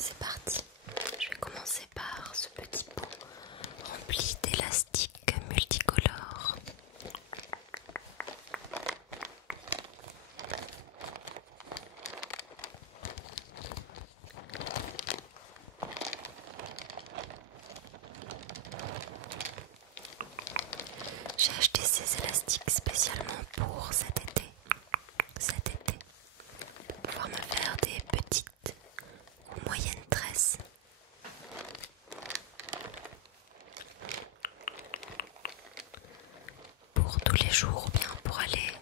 c'est parti. Je vais commencer par ce petit pot rempli d'élastiques multicolores. J'ai acheté ces élastiques spécialement pour cet été. Pour pouvoir me faire des petites ou moyennes tresses. Pour tous les jours ou bien pour aller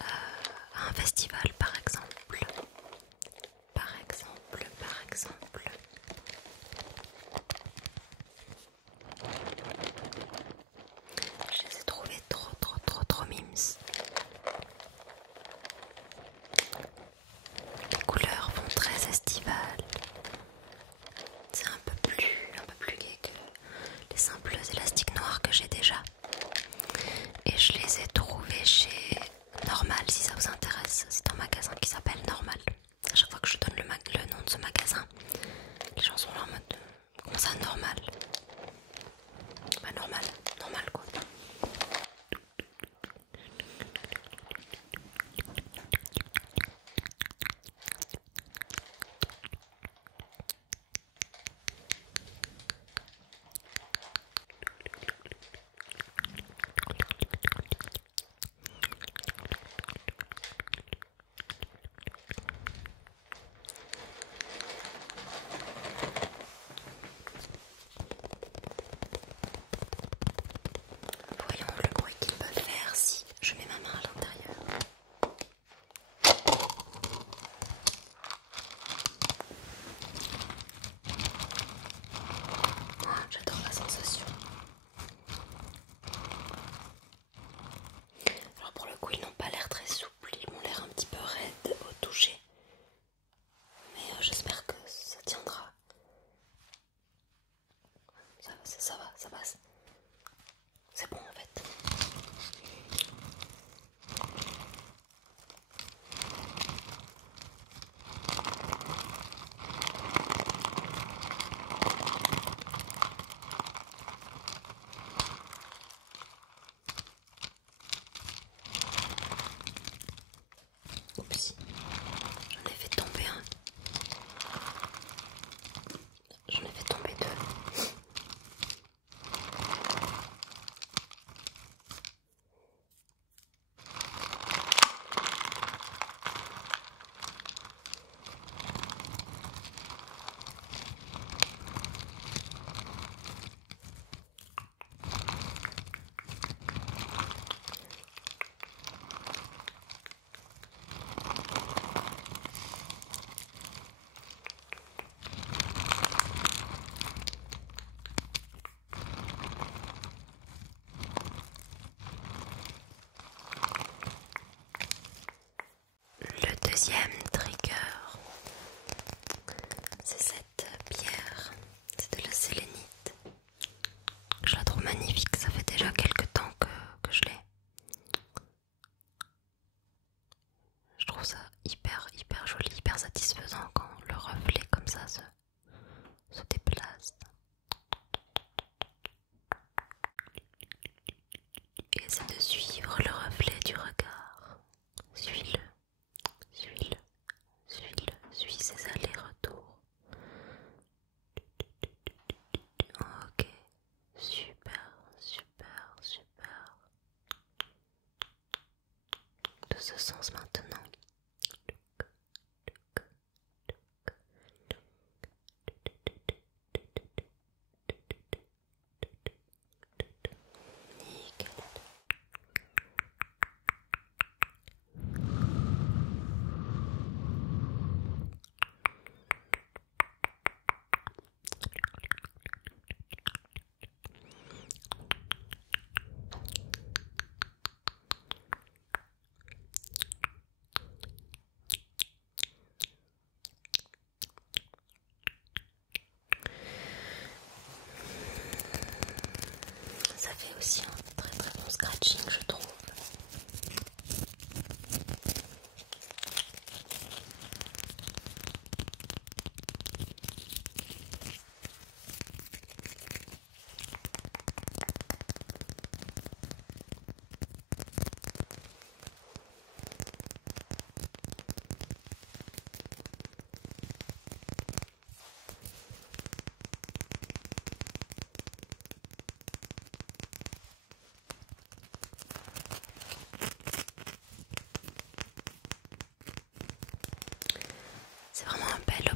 à un festival par exemple. Je les ai trouvés trop mimes. Les couleurs vont très estivales. C'est un peu plus gai que les simples élastiques noirs que j'ai déjà. Et je les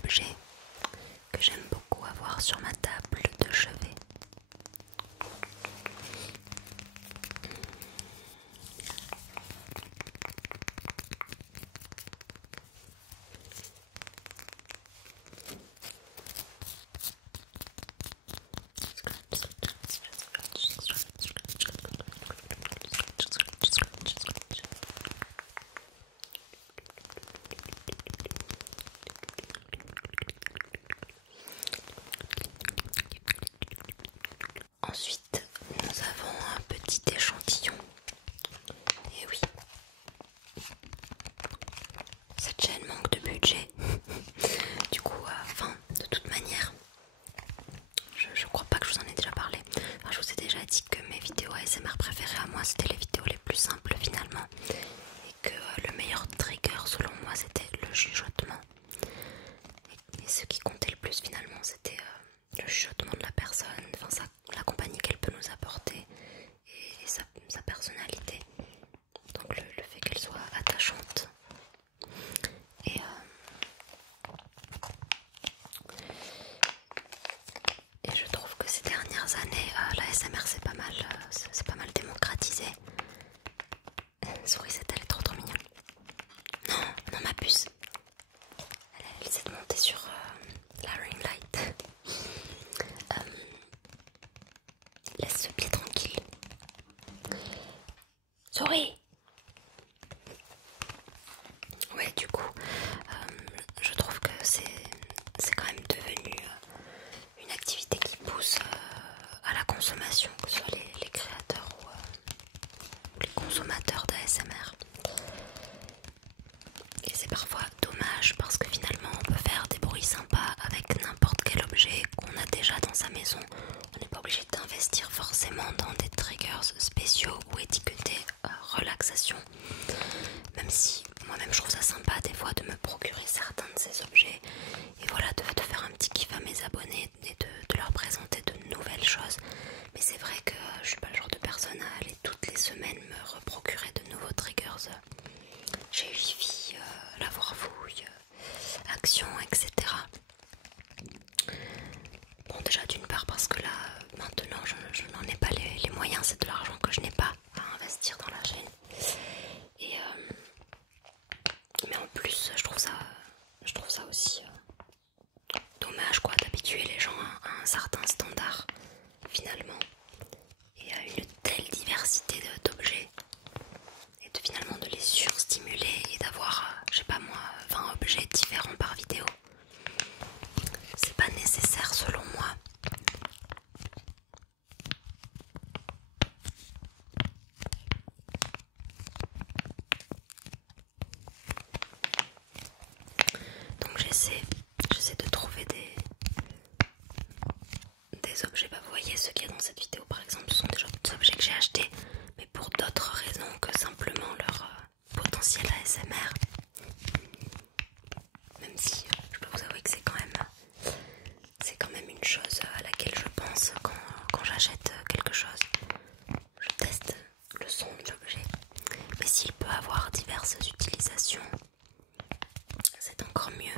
objet que j'aime beaucoup avoir sur ma table de chevet. Ensuite, nous avons un petit échantillon. Et oui, cette chaîne manque de budget. Du coup, de toute manière, je crois pas que je vous en ai déjà parlé. Enfin, je vous ai déjà dit que mes vidéos ASMR préférées à moi, c'était les vidéos les plus simples finalement. Et que le meilleur trigger selon moi, c'était le chuchotement. Et ce qui comptait le plus finalement, c'était le chuchotement de la personne, la compagnie qu'elle peut nous apporter et sa personnalité. Donc le fait qu'elle soit attachante. Et je trouve que ces dernières années, l'ASMR c'est pas mal démocratisé. Sourisette, elle est trop mignonne. Non, ma puce. Elle essaie de monter sur la ring light. Laisse ce pied tranquille. Souris. Ouais, du coup, je trouve que c'est quand même devenu une activité qui pousse à la consommation, que ce soit les créateurs ou les consommateurs d'ASMR. Et c'est parfois dommage parce que finalement on peut faire des bruits sympas avec n'importe quel objet qu'on a déjà dans sa maison. On n'est pas obligé d'investir forcément dans des triggers spéciaux ou étiquetés relaxation. Même si moi-même je trouve ça sympa des fois de me procurer certains de ces objets et voilà, de faire un petit kiff à mes abonnés et de leur présenter de nouvelles choses. Mais c'est vrai que je suis pas le genre de personne à aller toutes les semaines me reprocurer de nouveaux triggers chez Wifi, la Voirfouille, Action, etc. Bon, déjà d'une part parce que là maintenant je n'en ai pas les moyens, c'est de l'argent que je n'ai pas à investir dans la chaîne. Et mais en plus je trouve ça aussi dommage quoi d'habituer les gens à un certain standard finalement et à une telle diversité d'objets et finalement de les surstimuler et d'avoir je sais pas moi 20 objets différents par vidéo. C'est pas nécessaire selon moi. Donc j'essaie de trouver des objets. Bah vous voyez ce qu'il y a dans cette vidéo par exemple, ce sont des objets que j'ai achetés mais pour d'autres raisons que simplement leur potentiel ASMR. Même si je peux vous avouer que c'est quand même une chose à laquelle je pense quand j'achète quelque chose. Je teste le son de l'objet. Mais s'il peut avoir diverses utilisations, c'est encore mieux.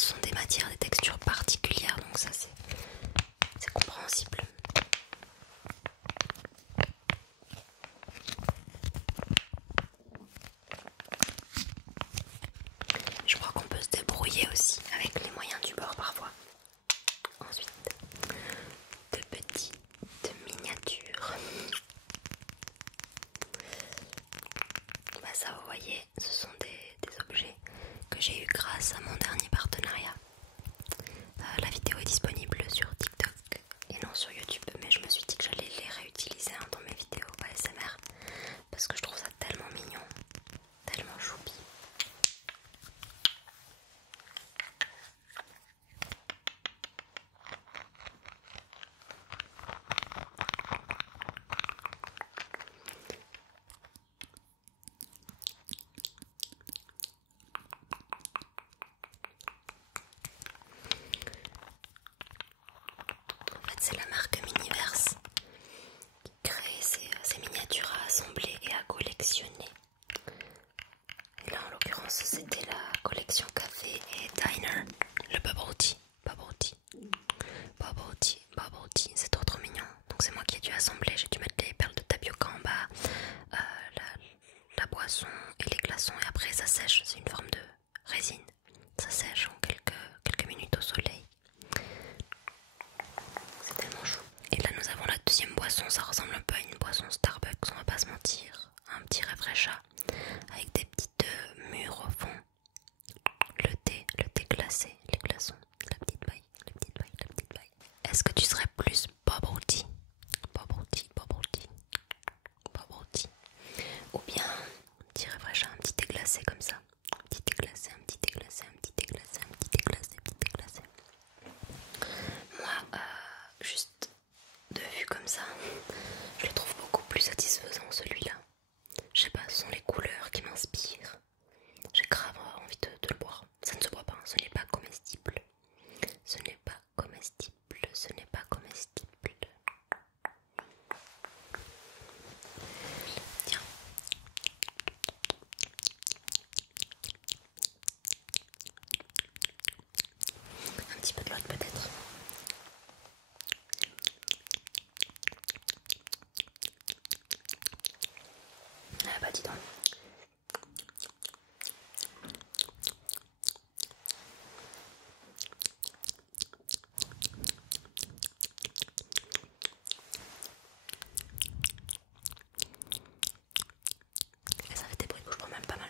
ce sont des matières, des textures particulières, donc ça c'est compréhensible. Je crois qu'on peut se débrouiller aussi avec les moyens du bord parfois. Ensuite, de petites miniatures. Bah ça, vous voyez, ce sont des objets que j'ai eu grâce à mon dernier partenariat. La vidéo est disponible sur TikTok et non sur YouTube, mais je me suis dit que j'allais les réutiliser dans mes vidéos ASMR parce que je trouve ça tellement mignon, tellement choupi. En fait, c'est la marque Miniverse qui crée ces miniatures à assembler et à collectionner. Et là, en l'occurrence, c'était la collection café et diner, le bubble tea. Bubble tea, c'est trop mignon. Donc c'est moi qui ai dû assembler, j'ai dû mettre les perles de tapioca en bas, la boisson et les glaçons, et après ça sèche, c'est une forme de résine. Ça sèche en quelques minutes au soleil. C'est tellement chaud. Et là nous avons la deuxième boisson, ça ressemble un peu à une boisson Starbucks, on va pas se mentir. Un petit refresher avec des petites mûres au fond. Le thé glacé, les glaçons, la petite paille. Est-ce que tu serais plus bubble tea ou bien un petit refresher, un petit thé glacé comme ça, un petit thé glacé. Moi, juste de vue comme ça, je le trouve beaucoup plus satisfaisant celui-là. Je sais pas, ce sont les couleurs qui m'inspirent. J'ai grave envie de le boire. Ça ne se boit pas, ce n'est pas comestible. Tiens. Un petit peu de l'autre peut-être. Ah bah dis donc. Et ça fait des bruits de bouche quand même pas mal.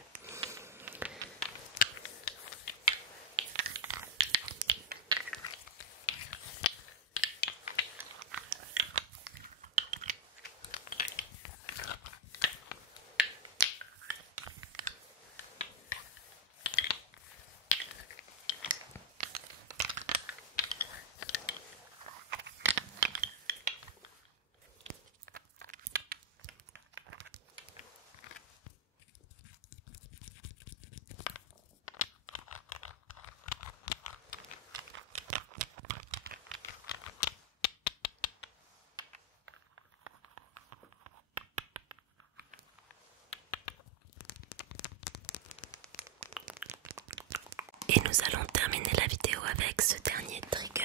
Et nous allons terminer la vidéo avec ce dernier trigger.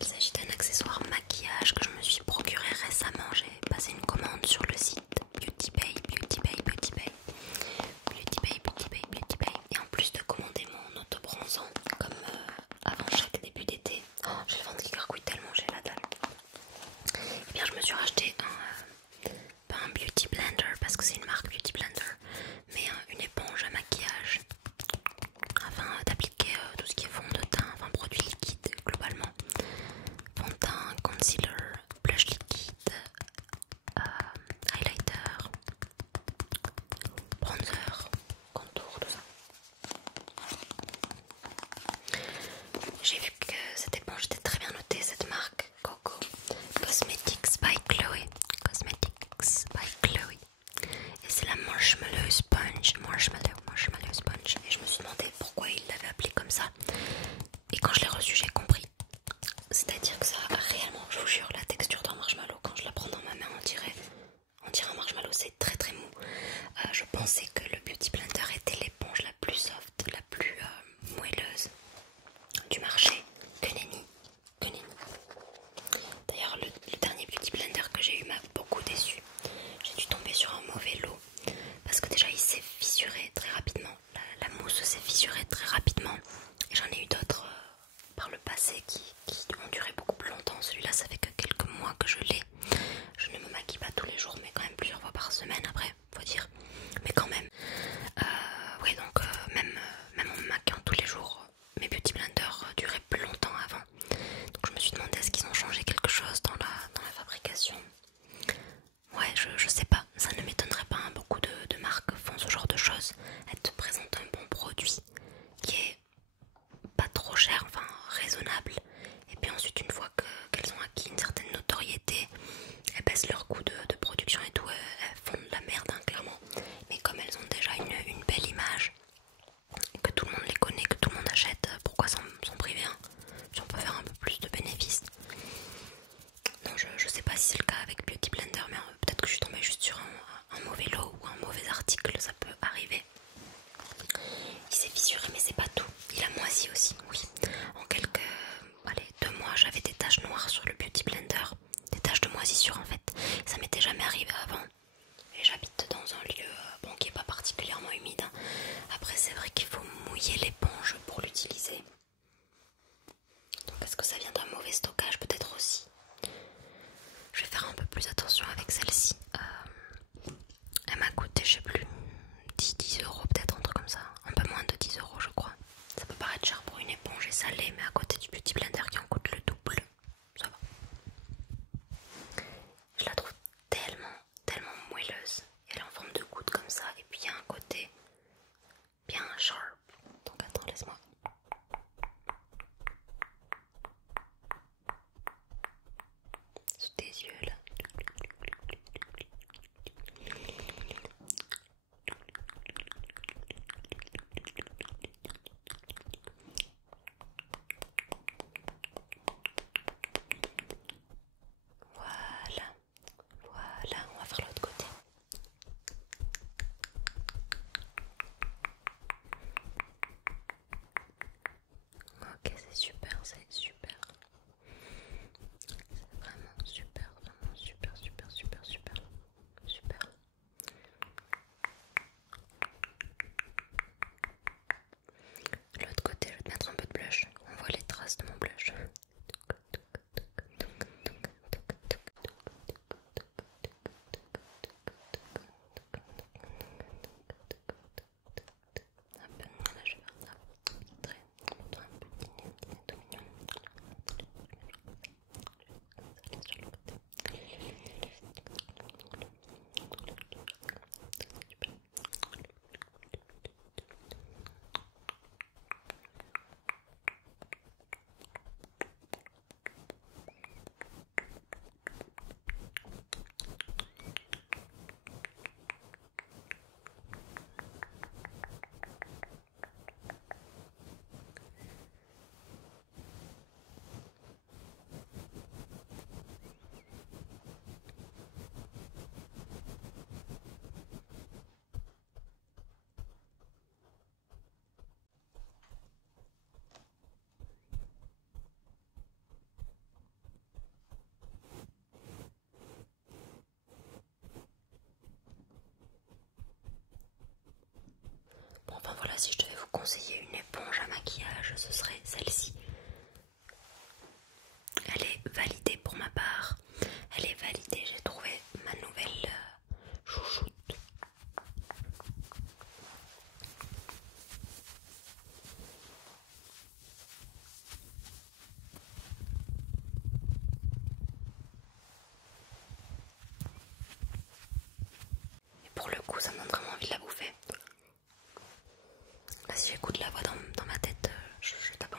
Il s'agit d'un accessoire maquillage que je me suis procuré récemment. J'ai passé une commande sur le site Beauty Bay. Et en plus de commander mon autobronzant comme avant chaque début d'été, j'ai le ventre qui gargouille tellement j'ai la dalle. Et bien je me suis racheté pas un beauty blender parce que c'est une marque beauty blender, mais une éponge à maquillage afin d'appliquer tout ce qui est fond de teint, enfin produit liquide globalement, fond de teint, concealer, blush liquide, highlighter, bronzer, contour, tout ça. J'ai vu que cette éponge était très bien notée, cette marque Coco Cosmetics by Chloé. Et c'est la Marshmallow Sponge. Marshmallow Sponge. Et je me suis demandé pourquoi il l'avait appelé comme ça. Et quand je l'ai reçu, j'ai compris. C'est-à-dire que ça a réellement, je vous jure, la texture d'un marshmallow. Quand je la prends dans ma main, on dirait un marshmallow. C'est très mou. Je pensais que le Beauty Blender était l'éponge la plus soft, la plus moelleuse. pour le coup, ça me donne vraiment envie de la bouffer. Là, si j'écoute la voix dans ma tête, je tape